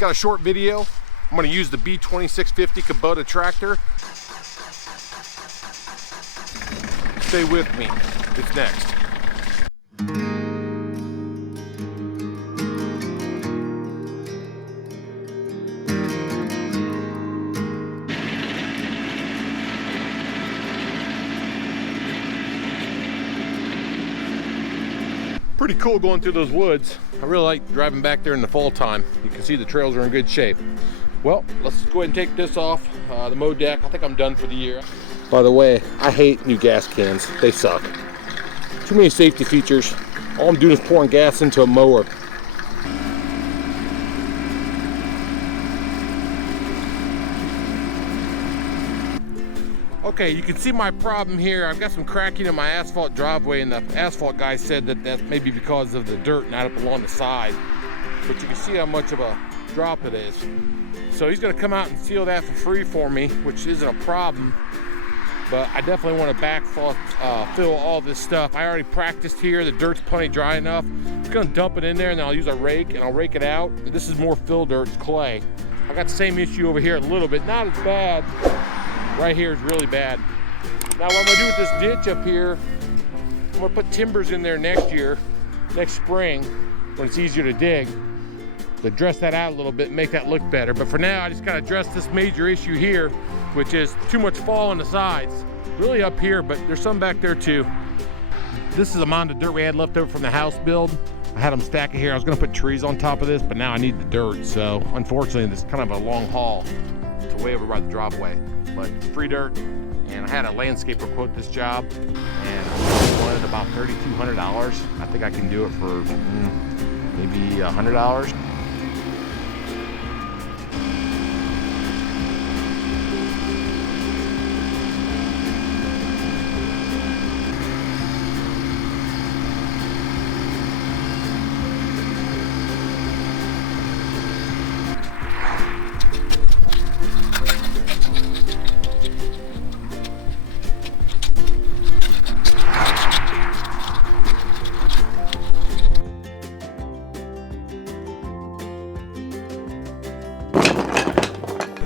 Got a short video. I'm gonna use the B2650 Kubota tractor. Stay with me, it's next. Pretty cool going through those woods. I really like driving back there in the fall time. You can see the trails are in good shape. Well, let's go ahead and take this off the mow deck. I think I'm done for the year. By the way, I hate new gas cans. They suck. Too many safety features. All I'm doing is pouring gas into a mower. Okay, you can see my problem here. I've got some cracking in my asphalt driveway, and the asphalt guy said that that's maybe because of the dirt not up along the side. But you can see how much of a drop it is. So he's gonna come out and seal that for free for me, which isn't a problem. But I definitely want to backfill all this stuff. I already practiced here. The dirt's plenty dry enough. I'm gonna dump it in there, and then I'll use a rake and I'll rake it out. This is more fill dirt, it's clay. I got the same issue over here a little bit, not as bad. Right here is really bad. Now what I'm gonna do with this ditch up here, I'm gonna put timbers in there next year, next spring, when it's easier to dig, to dress that out a little bit and make that look better. But for now, I just gotta address this major issue here, which is too much fall on the sides. Really up here, but there's some back there too. This is the amount of dirt we had left over from the house build. I had them stack it here. I was gonna put trees on top of this, but now I need the dirt. So unfortunately, this is kind of a long haul to way over by the driveway. But it's free dirt, and I had a landscaper quote this job, and I wanted about $3,200. I think I can do it for maybe $100.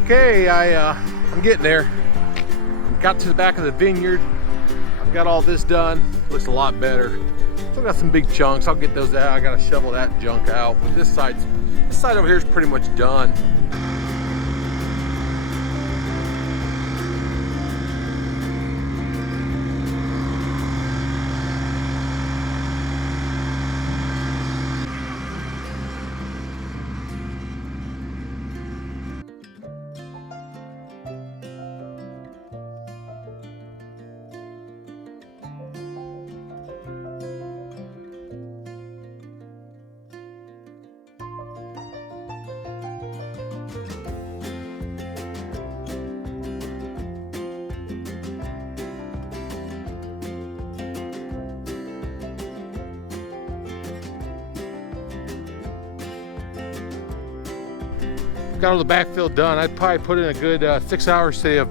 Okay, I'm getting there. Got to the back of the vineyard. I've got all this done. Looks a lot better. Still got some big chunks. I'll get those out. I gotta shovel that junk out. But this side over here is pretty much done. Got all the backfill done. I'd probably put in a good 6 hours today of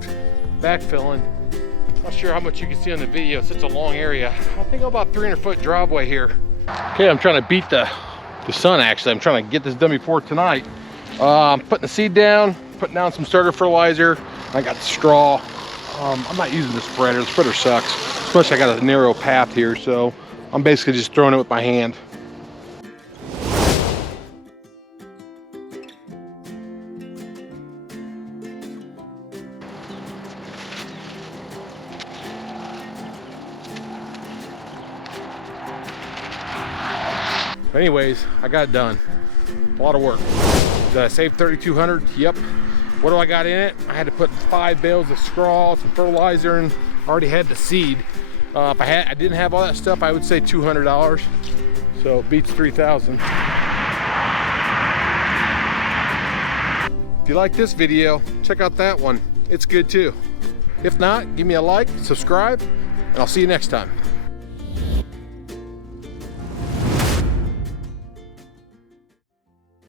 backfilling. Not sure how much you can see on the video. It's such a long area. I think about 300-foot driveway here. Okay, I'm trying to beat the sun actually. I'm trying to get this done before tonight. I'm putting the seed down, putting down some starter fertilizer. I got the straw. I'm not using the spreader. The spreader sucks. Especially I got a narrow path here, so I'm basically just throwing it with my hand. Anyways, I got it done. A lot of work. Did I save $3,200? Yep. What do I got in it? I had to put 5 bales of straw, some fertilizer, and already had the seed. If I didn't have all that stuff, I would say $200. So it beats $3,000. If you like this video, check out that one. It's good too. If not, give me a like, subscribe, and I'll see you next time.